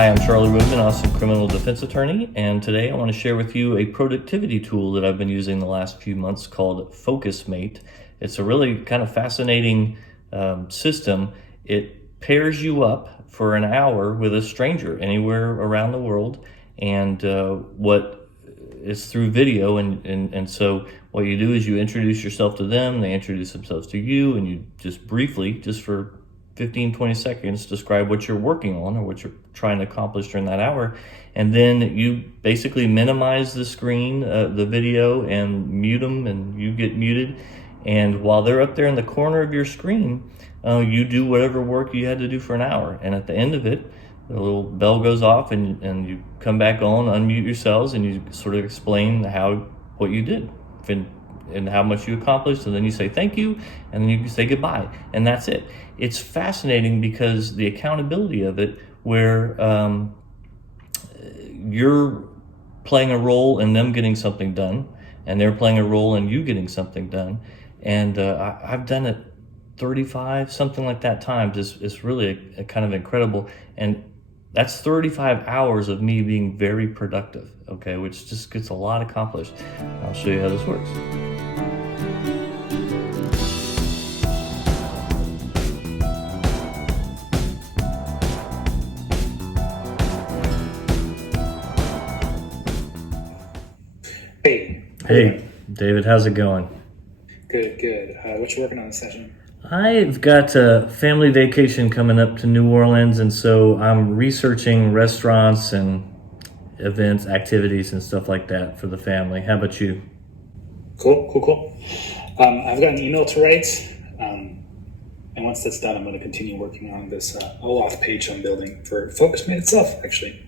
Hi, I'm Charlie Roadman, Austin criminal defense attorney, and today I want to share with you a productivity tool that I've been using the last few months called Focusmate. It's a really kind of fascinating system. It pairs you up for an hour with a stranger anywhere around the world, and what is through video, and so what you do is you introduce yourself to them, they introduce themselves to you, and you just briefly, just for 15-20 seconds, describe what you're working on or what you're trying to accomplish during that hour, and then you basically minimize the screen, the video, and mute them, and you get muted. And while they're up there in the corner of your screen, you do whatever work you had to do for an hour, and at the end of it, the little bell goes off, and you come back on, unmute yourselves, and you sort of explain what you did and how much you accomplished, and then you say thank you, and then you say goodbye, and that's it. It's fascinating because the accountability of it, where you're playing a role in them getting something done, and they're playing a role in you getting something done, and I've done it 35, something like that times. It's really a kind of incredible, and that's 35 hours of me being very productive, okay, which just gets a lot accomplished. I'll show you how this works. Hey, David, how's it going? Good. What you working on this session? I've got a family vacation coming up to New Orleans, and so I'm researching restaurants and events, activities, and stuff like that for the family. How about you? Cool. I've got an email to write, and once that's done, I'm going to continue working on this OAuth page I'm building for Focusmate itself, actually.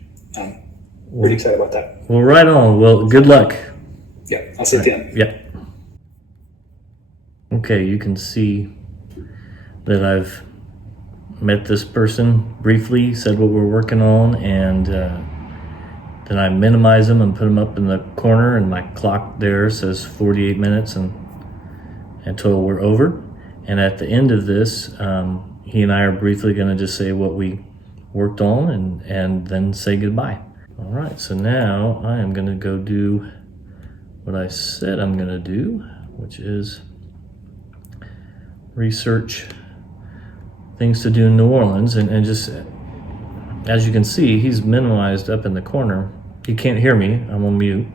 Pretty excited about that. Well, right on. Well, good luck. Yeah, I'll see you at the end. Yep. Okay, you can see that I've met this person briefly, said what we're working on, and then I minimize them and put them up in the corner, and my clock there says 48 minutes until we're over. And at the end of this, he and I are briefly going to just say what we worked on and then say goodbye. All right, so now I am going to go do what I said I'm going to do, which is research things to do in New Orleans, and just, as you can see, he's minimized up in the corner. He can't hear me, I'm on mute.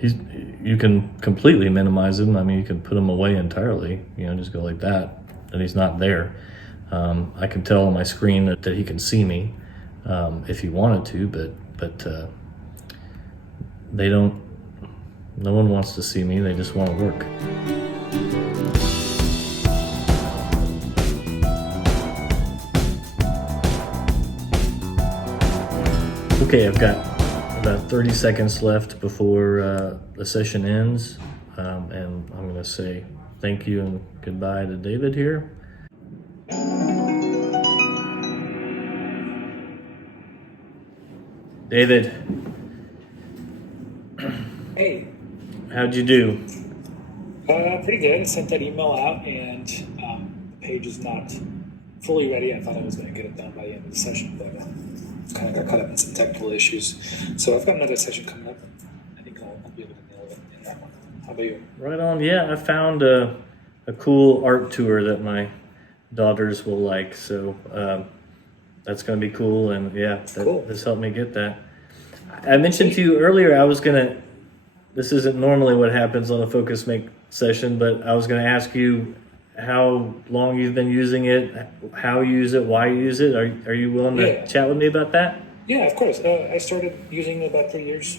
You can completely minimize him. I mean, you can put him away entirely, just go like that, and he's not there. I can tell on my screen that he can see me if he wanted to, but they don't. No one wants to see me, they just want to work. Okay, I've got about 30 seconds left before the session ends, and I'm going to say thank you and goodbye to David here. David. Hey. How'd you do? Pretty good. I sent that email out, and the page is not fully ready. I thought I was going to get it done by the end of the session, but kind of got caught up in some technical issues. So I've got another session coming up. I think I'll be able to nail it in that one. How about you? Right on. Yeah, I found a cool art tour that my daughters will like. So that's going to be cool. And yeah, cool. This helped me get that. I mentioned to you earlier, this isn't normally what happens on a Focusmate session, but I was going to ask you how long you've been using it, how you use it, why you use it. Are you willing to chat with me about that? Yeah, of course. I started using it about 3 years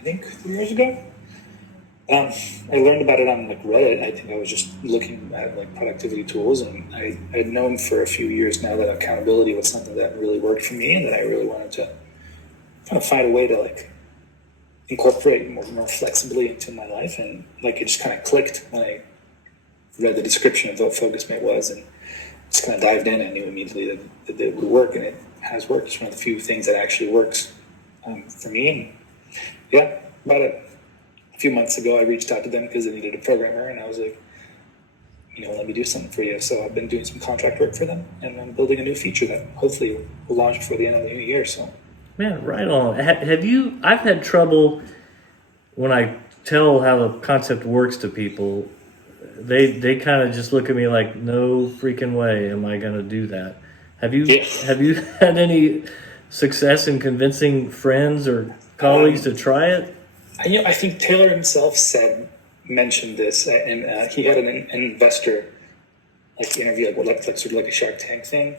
ago. I learned about it on Reddit. I think I was just looking at productivity tools, and I'd known for a few years now that accountability was something that really worked for me, and that I really wanted to kind of find a way to incorporate more flexibly into my life. And it just kind of clicked when I read the description of what Focusmate was, and just kind of dived in. I knew immediately that it would work, and it has worked. It's one of the few things that actually works for me. And yeah, about a few months ago, I reached out to them because they needed a programmer, and I was like, let me do something for you. So I've been doing some contract work for them, and I'm building a new feature that hopefully will launch before the end of the new year. So, Man, right on. Have you? I've had trouble when I tell how the concept works to people. They kind of just look at me like, no freaking way am I going to do that. Have you yeah. have you had any success in convincing friends or colleagues to try it? I think Taylor himself mentioned this, and he had an investor interview, like sort of like a Shark Tank thing.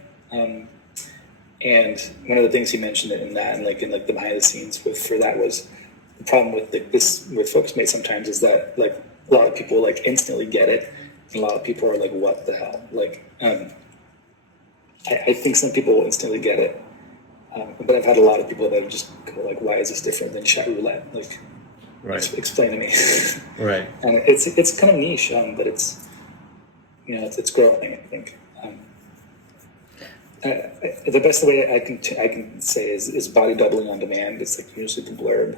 And one of the things he mentioned in that, and in the behind the scenes for that, was the problem with this with Focusmate sometimes is that a lot of people instantly get it, and a lot of people are like, what the hell? I think some people will instantly get it, but I've had a lot of people that just go like, why is this different than chat roulette? Right. Explain to me. Right. And it's kind of niche, but it's it's growing, I think. The best way I can say is body doubling on demand. It's usually the blurb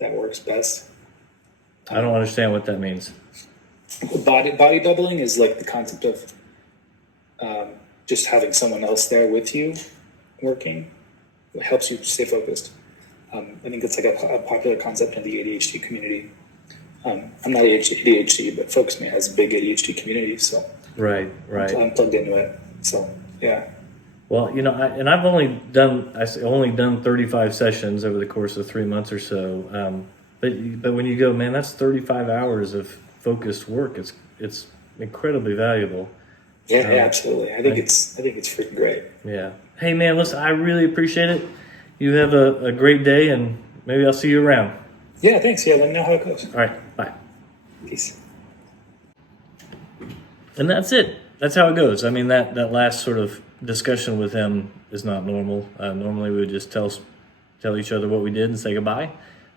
that works best. I don't understand what that means. Body doubling is the concept of just having someone else there with you working. It helps you stay focused. I think it's a popular concept in the ADHD community. I'm not ADHD, but Focusmate has a big ADHD community, so Right. I'm plugged into it. So yeah. Well, I've only done 35 sessions over the course of 3 months or so. But when you go, man, that's 35 hours of focused work. It's incredibly valuable. Yeah, absolutely. I think it's freaking great. Yeah. Hey, man, listen, I really appreciate it. You have a great day, and maybe I'll see you around. Yeah, thanks. Yeah, let me know how it goes. All right, bye. Peace. And that's it. That's how it goes. I mean, that last sort of discussion with him is not normal. Normally, we would just tell each other what we did and say goodbye.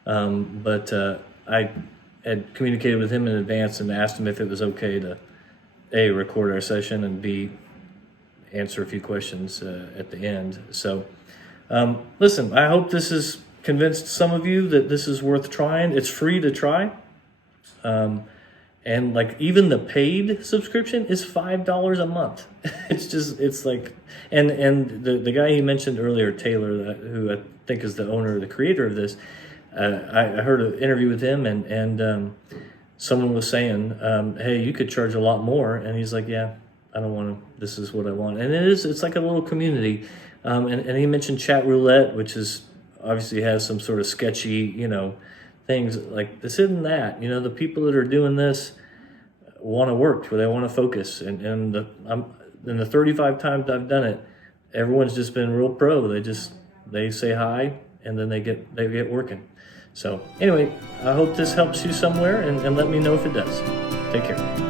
But I had communicated with him in advance and asked him if it was okay to A, record our session, and B, answer a few questions at the end. So, listen, I hope this has convinced some of you that this is worth trying. It's free to try. And even the paid subscription is $5 a month. And the guy he mentioned earlier, Taylor, who I think is the owner or the creator of this, I heard an interview with him, and someone was saying, hey, you could charge a lot more. And he's like, yeah, I don't want to, this is what I want. And it's like a little community. And he mentioned chat roulette, which is obviously has some sort of sketchy, things like this isn't that. The people that are doing this want to work, they want to focus. And in the 35 times I've done it, everyone's just been real pro. They say hi, and then they get working. So anyway, I hope this helps you somewhere, and let me know if it does. Take care.